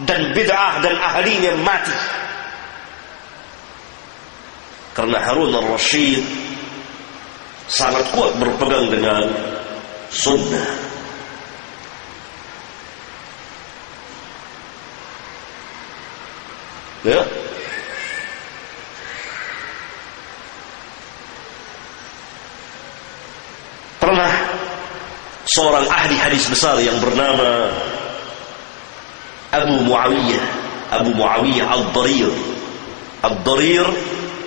dan bid'ah dan ahlinya mati. Karena Harun al-Rashid sangat kuat berpegang dengan sunnah. Ya. Pernah seorang ahli hadis besar yang bernama Abu Muawiyah Ad-Darir. Ad-Darir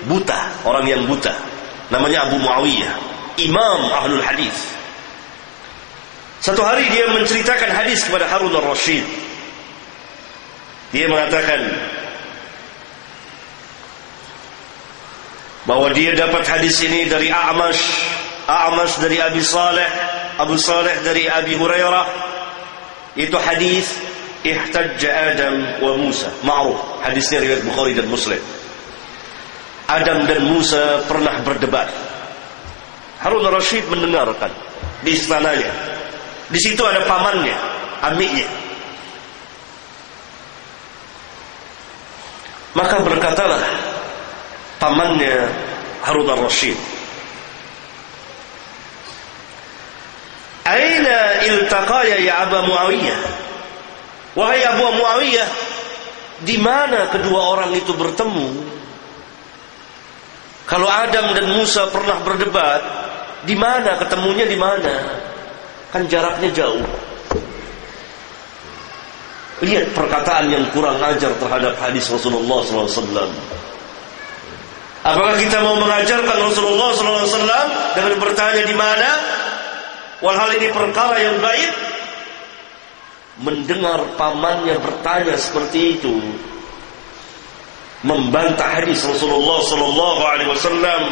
buta, orang yang buta. Namanya Abu Muawiyah, imam ahlul hadis. Satu hari dia menceritakan hadis kepada Harun al-Rashid. Dia mengatakan bahwa dia dapat hadis ini dari A'mash dari Abi Saleh, Abu Saleh dari Abi Hurairah. Itu hadis ihtajja Adam wa Musa, ma'ruf. Hadisnya riwayat Bukhari dan Muslim. Adam dan Musa pernah berdebat. Harun al-Rashid mendengarkan di istananya. Di situ ada pamannya, amiknya. Maka berkatalah pamannya Harun al-Rashid, "Aina iltaqaya ya Aba Muawiyah?" Wahai Abu Muawiyah, di mana kedua orang itu bertemu? Kalau Adam dan Musa pernah berdebat, di mana ketemunya, di mana? Kan jaraknya jauh. Lihat perkataan yang kurang ajar terhadap hadis Rasulullah SAW. Apakah kita mau mengajarkan Rasulullah SAW dengan bertanya di mana? Walhal ini perkara yang gaib. Mendengar pamannya bertanya seperti itu, membantah hadis Rasulullah SAW,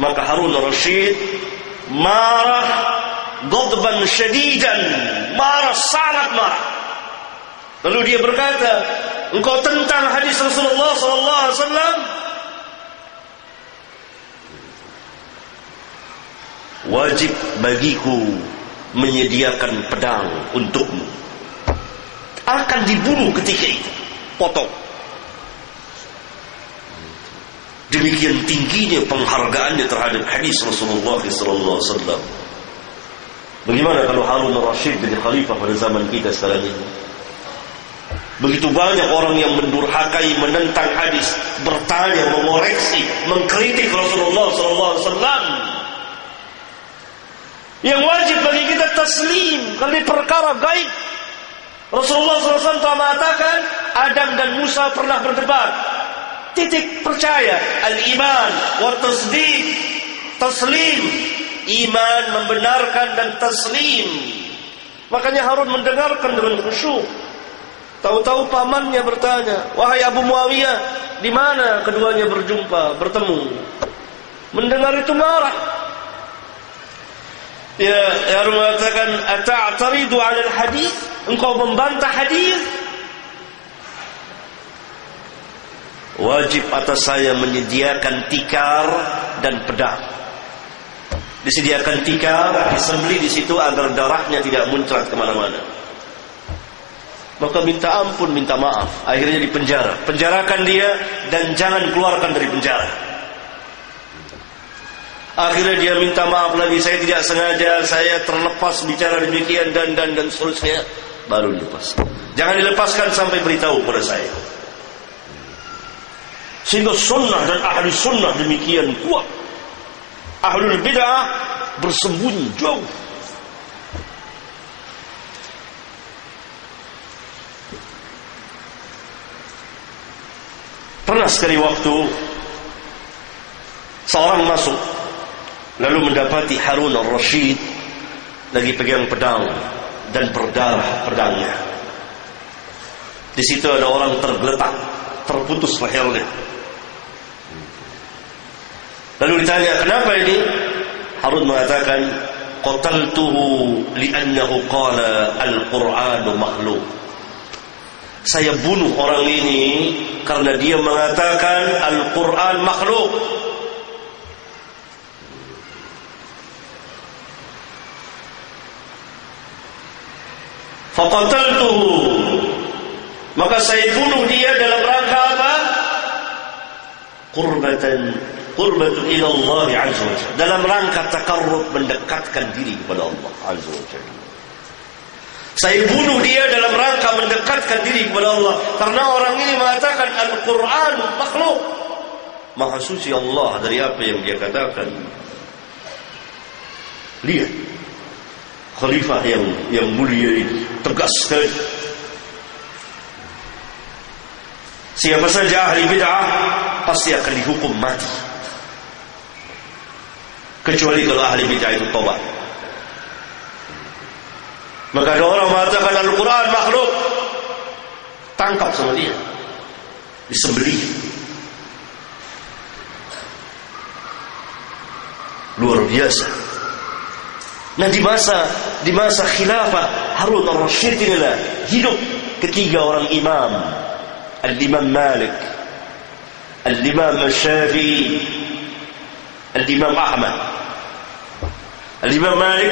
maka Harun al-Rashid marah, ghadban syadidan, marah, sangat marah. Lalu dia berkata, "Engkau tentang hadis Rasulullah SAW? Wajib bagiku menyediakan pedang untukmu. Akan dibunuh ketika itu. Potong." Demikian tingginya penghargaannya terhadap hadis Rasulullah SAW. Bagaimana kalau Harun al-Rashid jadi khalifah pada zaman kita sekarang ini? Begitu banyak orang yang mendurhakai, menentang hadis, bertanya, mengoreksi, mengkritik Rasulullah SAW. Yang wajib bagi kita taslim karena perkara gaib. Rasulullah SAW telah mengatakan Adam dan Musa pernah berdebat. Titik, percaya. Al-iman wa tasdiq, taslim. Iman, membenarkan dan taslim. Makanya Harun mendengarkan dengan khusyuk. Tahu-tahu pamannya bertanya, "Wahai Abu Muawiyah, di mana keduanya berjumpa, bertemu?" Mendengar itu marah. Ya, Harun mengatakan, "Ata'taridu 'ala al-hadis?" Engkau membantah hadis? Wajib atas saya menyediakan tikar dan pedang. Disediakan tikar, disembelih di situ agar darahnya tidak muncrat kemana-mana. Maka minta ampun, minta maaf. Akhirnya dipenjara. Penjarakan dia dan jangan keluarkan dari penjara. Akhirnya dia minta maaf lagi, "Saya tidak sengaja, saya terlepas bicara demikian dan seterusnya." Baru dilepas. Jangan dilepaskan sampai beritahu pada saya. Sehingga sunnah dan ahli sunnah demikian kuat. Ahlul bid'ah bersembunyi jauh. Pernah sekali waktu seorang masuk, lalu mendapati Harun al-Rashid lagi pegang pedang dan berdarah pedangnya. Di situ ada orang tergeletak, terputus lehernya. Lalu ditanya, "Kenapa ini?" Harun mengatakan, "Qataltuhu li'annahu qala al-Qur'anu makhluk." Saya bunuh orang ini karena dia mengatakan Al-Quran makhluk. Faqataltuhu maka saya bunuh dia dalam rangka apa? Qurbatan ila Allah azza wa jalla, dalam rangka takarrub, mendekatkan diri kepada Allah azza wa jalla. Saya bunuh dia dalam rangka mendekatkan diri kepada Allah, karena orang ini mengatakan Al-Quran makhluk. Maha suci Allah dari apa yang dia katakan. Lihat khalifah yang mulia ini tegas sekali. Siapa saja ahli bid'ah pasti akan dihukum mati, kecuali kalau ahli bid'ah itu tobat. Maka ada orang mengatakan Al-Quran makhluk, tangkap sama dia, disembelih. Luar biasa. Nah, di masa khilafah Harun al-Rasyid inilah hidup ketiga orang imam. Al-Imam Malik, Al-Imam Syafi'i, Al-Imam Ahmad. Al-Imam Malik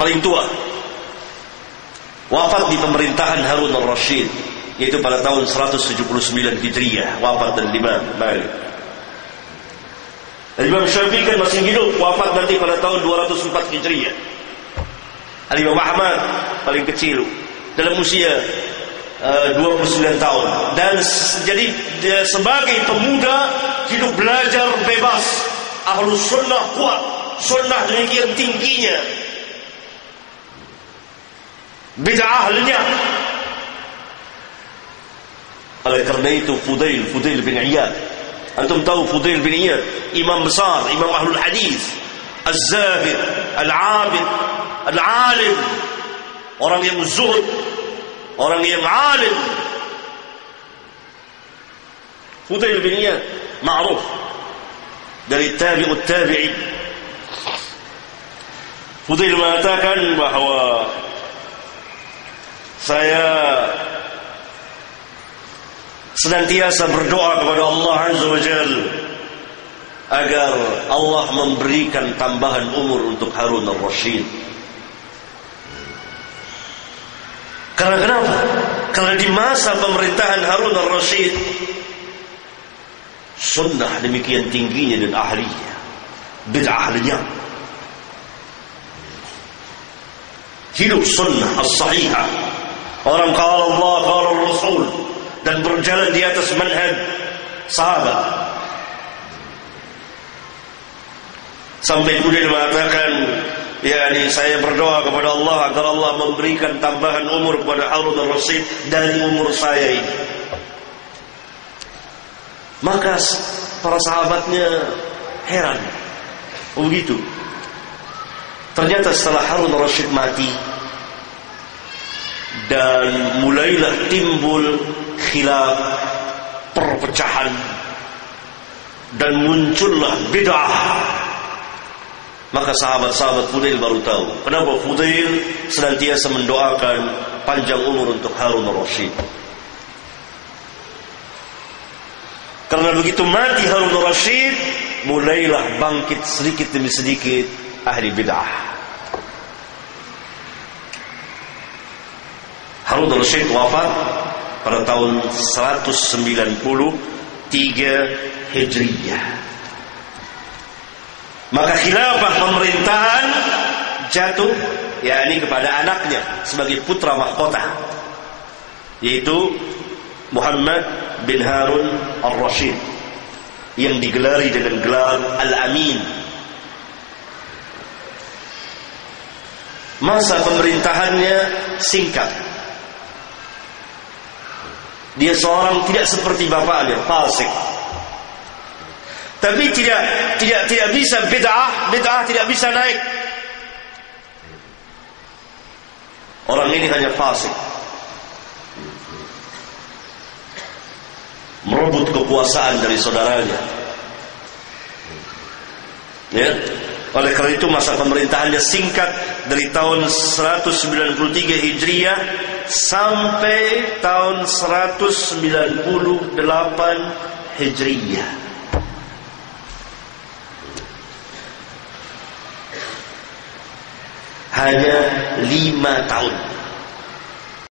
paling tua, wafat di pemerintahan Harun al-Rasyid, yaitu pada tahun 179 Hijriah, wafat Al-Imam Malik. Al-Imam Syafi'i kan masih hidup, wafat nanti pada tahun 204 Hijriah. Al-Imam Ahmad paling kecil, dalam usia 29 tahun. Dan jadi dia sebagai pemuda hidup belajar bebas. Ahlus sunnah kuat, sunnah demikian tingginya, bid'ah lenyap. Oleh karena itu Fudail bin Iyad, antum tahu Fudail bin Iyad, imam besar, imam ahlul hadis, az-zahid, al-abid, al-alim, orang yang zuhud, orang yang alim. Fudail bin Iyad ma'ruf dari tabi'ut tabi'in. Fudail mengatakan bahwa saya senantiasa berdoa kepada Allah azza wa jalla agar Allah memberikan tambahan umur untuk Harun al-Rasyid. Karena kenapa? Karena di masa pemerintahan Harun al-Rasyid, sunnah demikian tingginya dan ahlinya, bid'ah lenyap. Hidup sunnah as-sahihah, orang qala Allah qala Rasul, dan berjalan di atas manhaj sahabat. Sampai kemudian mengatakan, saya berdoa kepada Allah agar Allah memberikan tambahan umur kepada Harun al-Rasyid dari umur saya ini. Maka para sahabatnya heran. Oh begitu. Ternyata setelah Harun al-Rasyid mati, dan mulailah timbul khilaf, perpecahan, dan muncullah bid'ah. Maka sahabat-sahabat Fudail baru tahu kenapa Fudail senantiasa mendoakan panjang umur untuk Harun al-Rasyid. Karena begitu mati Harun al-Rasyid, mulailah bangkit sedikit demi sedikit ahli bid'ah. Harun al-Rasyid wafat pada tahun 193 Hijriyah. Maka khilafah pemerintahan jatuh kepada anaknya sebagai putra mahkota, yaitu Muhammad bin Harun al-Rasyid, yang digelari dengan gelar Al-Amin. Masa pemerintahannya singkat. Dia seorang tidak seperti bapaknya, fasik. Tapi tidak bisa bid'ah tidak bisa naik. Orang ini hanya fasik, merebut kekuasaan dari saudaranya. Oleh karena itu masa pemerintahannya singkat, dari tahun 193 Hijriah sampai tahun 198 Hijriah. Hanya 5 tahun.